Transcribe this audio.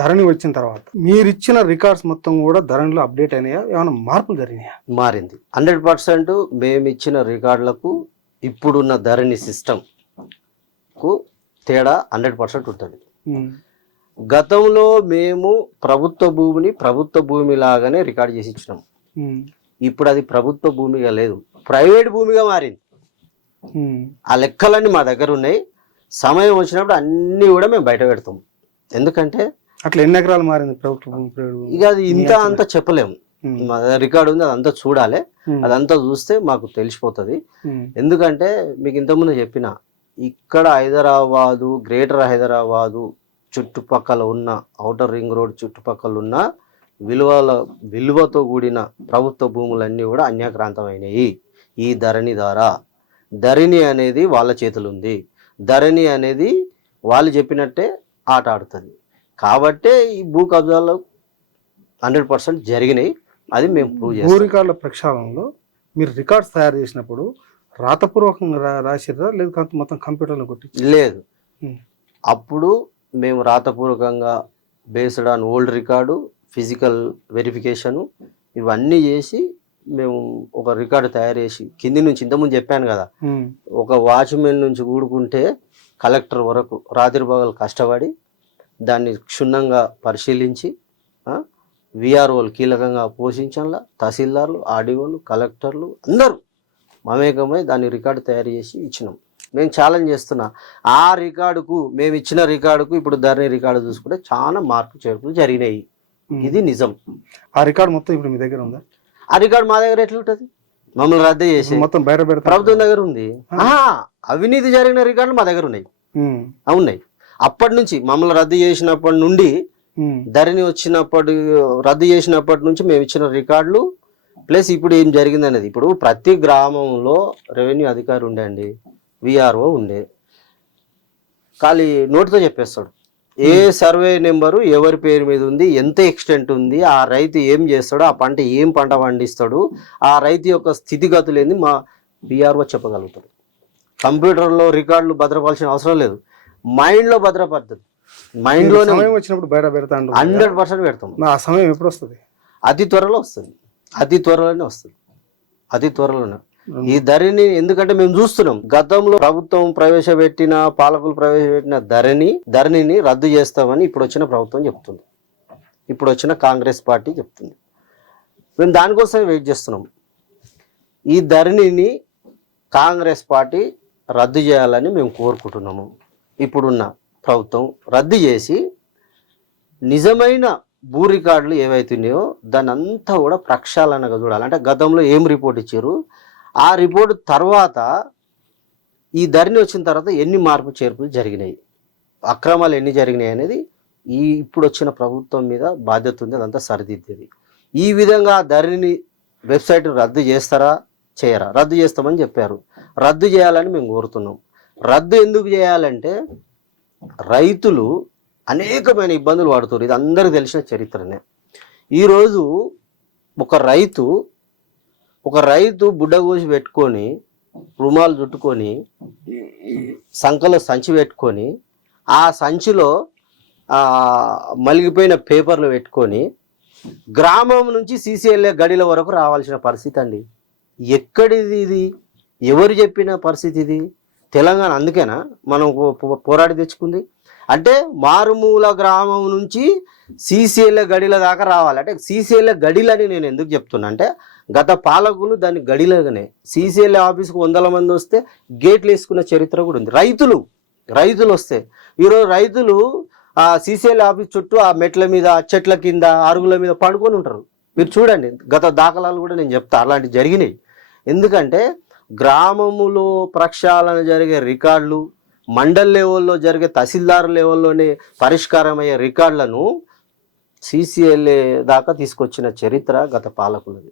ధరణి వచ్చిన తర్వాత మీరు ఇచ్చిన రికార్డ్స్ మొత్తం కూడా ధరణిలో అప్డేట్ అయినాయా, ఏమైనా మార్పులు జరిగినాయా? మారింది 100%. మేము ఇచ్చిన రికార్డులకు ఇప్పుడున్న ధరణి సిస్టంకు తేడా 100% ఉంటుంది. గతంలో మేము ప్రభుత్వ భూమిని ప్రభుత్వ భూమి లాగానే రికార్డ్ చేసి ఇచ్చినాం. ఇప్పుడు అది ప్రభుత్వ భూమిగా లేదు, ప్రైవేట్ భూమిగా మారింది. ఆ లెక్కలన్నీ మా దగ్గర ఉన్నాయి. సమయం వచ్చినప్పుడు అన్నీ కూడా మేము బయట పెడతాం. ఎందుకంటే అట్లా ఎన్ని ఎకరాలు మారింది ప్రభుత్వ భూమి? ఇక అది ఇంత అంతా చెప్పలేము. మా రికార్డు ఉంది, అదంతా చూడాలి. అదంతా చూస్తే మాకు తెలిసిపోతుంది. ఎందుకంటే మీకు ఇంతకుముందు చెప్పిన ఇక్కడ హైదరాబాదు, గ్రేటర్ హైదరాబాదు చుట్టుపక్కల ఉన్న ఔటర్ రింగ్ రోడ్ చుట్టుపక్కల ఉన్న విలువతో కూడిన ప్రభుత్వ భూములన్నీ కూడా అన్యాక్రాంతమైనవి ఈ ధరణి ద్వారా. ధరణి అనేది వాళ్ళ చేతులు ఉంది. ధరణి అనేది వాళ్ళు చెప్పినట్టే ఆట ఆడుతుంది. కాబట్టే ఈ భూ కబ్జాలు 100% జరిగినాయి. అది మేము ప్రూవ్ చేస్తాం. భూ రికార్డుల ప్రక్షాళనలో మీరు రికార్డ్స్ తయారు చేసినప్పుడు రాతపూర్వకంగా రాసిరా, లేదు మొత్తం కంప్యూటర్లో కొట్టి? లేదు, అప్పుడు మేము రాతపూర్వకంగా based on old record, physical verification ఇవన్నీ చేసి మేము ఒక రికార్డు తయారు చేసి కింది నుంచి, ఇంతకుముందు చెప్పాను కదా, ఒక వాచ్మెన్ నుంచి కూడుకుంటే కలెక్టర్ వరకు రాత్రి పగలు కష్టపడి దాన్ని క్షుణ్ణంగా పరిశీలించి విఆర్ఓలు కీలకంగా పోషించాల, తహసీల్దార్లు, ఆర్డీఓలు, కలెక్టర్లు అందరూ మమేకమై దాన్ని రికార్డు తయారు చేసి ఇచ్చినాం. మేము ఛాలెంజ్ చేస్తున్నా, ఆ రికార్డుకు మేము ఇచ్చిన రికార్డుకు ఇప్పుడు ధరణి రికార్డు చూసుకుంటే చాలా మార్పు చేర్పులు జరిగినాయి. ఇది నిజం. ఆ రికార్డు మొత్తం ఇప్పుడు మీ దగ్గర ఉందా? ఆ రికార్డు మా దగ్గర ఎట్లా ఉంటుంది? మమ్మల్ని రద్దు చేసి మొత్తం బయట పెడతారు. ప్రభుత్వం దగ్గర ఉంది. అవినీతి జరిగిన రికార్డులు మా దగ్గర ఉన్నాయి. అవునాయి. అప్పటి నుంచి మమ్మల్ని రద్దు చేసినప్పటి నుండి, ధరణి రద్దు చేసినప్పటి నుంచి మేము ఇచ్చిన రికార్డులు ప్లస్ ఇప్పుడు ఏం జరిగింది అనేది. ఇప్పుడు ప్రతి గ్రామంలో రెవెన్యూ అధికారి ఉండే అండి, విఆర్ఓ ఉండే, ఖాళీ నోటితో చెప్పేస్తాడు ఏ సర్వే నెంబరు ఎవరి పేరు మీద ఉంది, ఎంత ఎక్స్టెంట్ ఉంది, ఆ రైతు ఏం చేస్తాడు, ఆ పంట ఏం పంట పండిస్తాడు, ఆ రైతు యొక్క స్థితిగతులు ఏంది మా విఆర్ఓ చెప్పగలుగుతాడు. కంప్యూటర్లో రికార్డులు భద్రపడాల్సిన అవసరం లేదు, మైండ్లో భద్రపడుతుంది. మైండ్లోనే వచ్చినప్పుడు బయట పెడతాను. 100% పెడతాం. ఆ సమయం ఎప్పుడు వస్తుంది? అతి త్వరలో వస్తుంది. అతి త్వరలోనే వస్తుంది. అతి త్వరలోనే ఈ ధరణి. ఎందుకంటే మేము చూస్తున్నాం, గతంలో ప్రభుత్వం ప్రవేశపెట్టిన, పాలకులు ప్రవేశపెట్టిన ధరణిని రద్దు చేస్తామని ఇప్పుడు వచ్చిన ప్రభుత్వం చెప్తుంది, ఇప్పుడు వచ్చిన కాంగ్రెస్ పార్టీ చెప్తుంది. మేము దానికోసమే వెయిట్ చేస్తున్నాం. ఈ ధరణిని కాంగ్రెస్ పార్టీ రద్దు చేయాలని మేము కోరుకుంటున్నాము. ఇప్పుడున్న ప్రభుత్వం రద్దు చేసి నిజమైన భూ రికార్డులు ఏవైతున్నాయో దాన్ని అంతా కూడా ప్రక్షాళనగా చూడాలి. అంటే గతంలో ఏం రిపోర్ట్ ఇచ్చారు, ఆ రిపోర్టు తర్వాత ఈ ధరణి వచ్చిన తర్వాత ఎన్ని మార్పు చేర్పులు జరిగినాయి, అక్రమాలు ఎన్ని జరిగినాయి అనేది ఇప్పుడు వచ్చిన ప్రభుత్వం మీద బాధ్యత ఉంది. అదంతా సరిదిద్దేది. ఈ విధంగా ధరణిని వెబ్సైట్ రద్దు చేస్తారా చేయరా? రద్దు చేస్తామని చెప్పారు. రద్దు చేయాలని మేము కోరుతున్నాం. రద్దు ఎందుకు చేయాలంటే రైతులు అనేకమైన ఇబ్బందులు పడుతున్నారు. ఇది అందరికీ తెలిసిన చరిత్రనే. ఈరోజు ఒక రైతు బుడ్డగోసి పెట్టుకొని, రుమాలు చుట్టుకొని, సంకలో సంచి పెట్టుకొని, ఆ సంచిలో మలిగిపోయిన పేపర్లు పెట్టుకొని గ్రామం నుంచి సీసీఎల్ఏ గడిల వరకు రావాల్సిన పరిస్థితి అండి. ఎక్కడిది ఇది? ఎవరు చెప్పిన పరిస్థితి ఇది? తెలంగాణ అందుకేనా మనం పోరాడి తెచ్చుకుంది? అంటే మారుమూల గ్రామం నుంచి సీసీఎల్ఏ గడిల దాకా రావాలి. అంటే సీసీఎల్ఏ గడిలని నేను ఎందుకు చెప్తున్నా అంటే, గత పాలకులు దాన్ని గడిలోగానే, సీసీఎల్ఏ ఆఫీస్కు 100 మంది వస్తే గేట్లు వేసుకున్న చరిత్ర కూడా ఉంది. రైతులు వస్తే ఈరోజు రైతులు ఆ సీసీఎల్ఏ ఆఫీస్ చుట్టూ ఆ మెట్ల మీద, చెట్ల కింద, అరుగుల మీద పడుకొని ఉంటారు. మీరు చూడండి, గత దాఖలాలు కూడా నేను చెప్తా, అలాంటివి జరిగినాయి. ఎందుకంటే గ్రామములో ప్రక్షాళన జరిగే రికార్డులు, మండల్ లెవెల్లో జరిగే తహసీల్దార్ లెవెల్లోనే పరిష్కారం అయ్యే రికార్డులను సీసీఎల్ఏ దాకా తీసుకొచ్చిన చరిత్ర గత పాలకులది.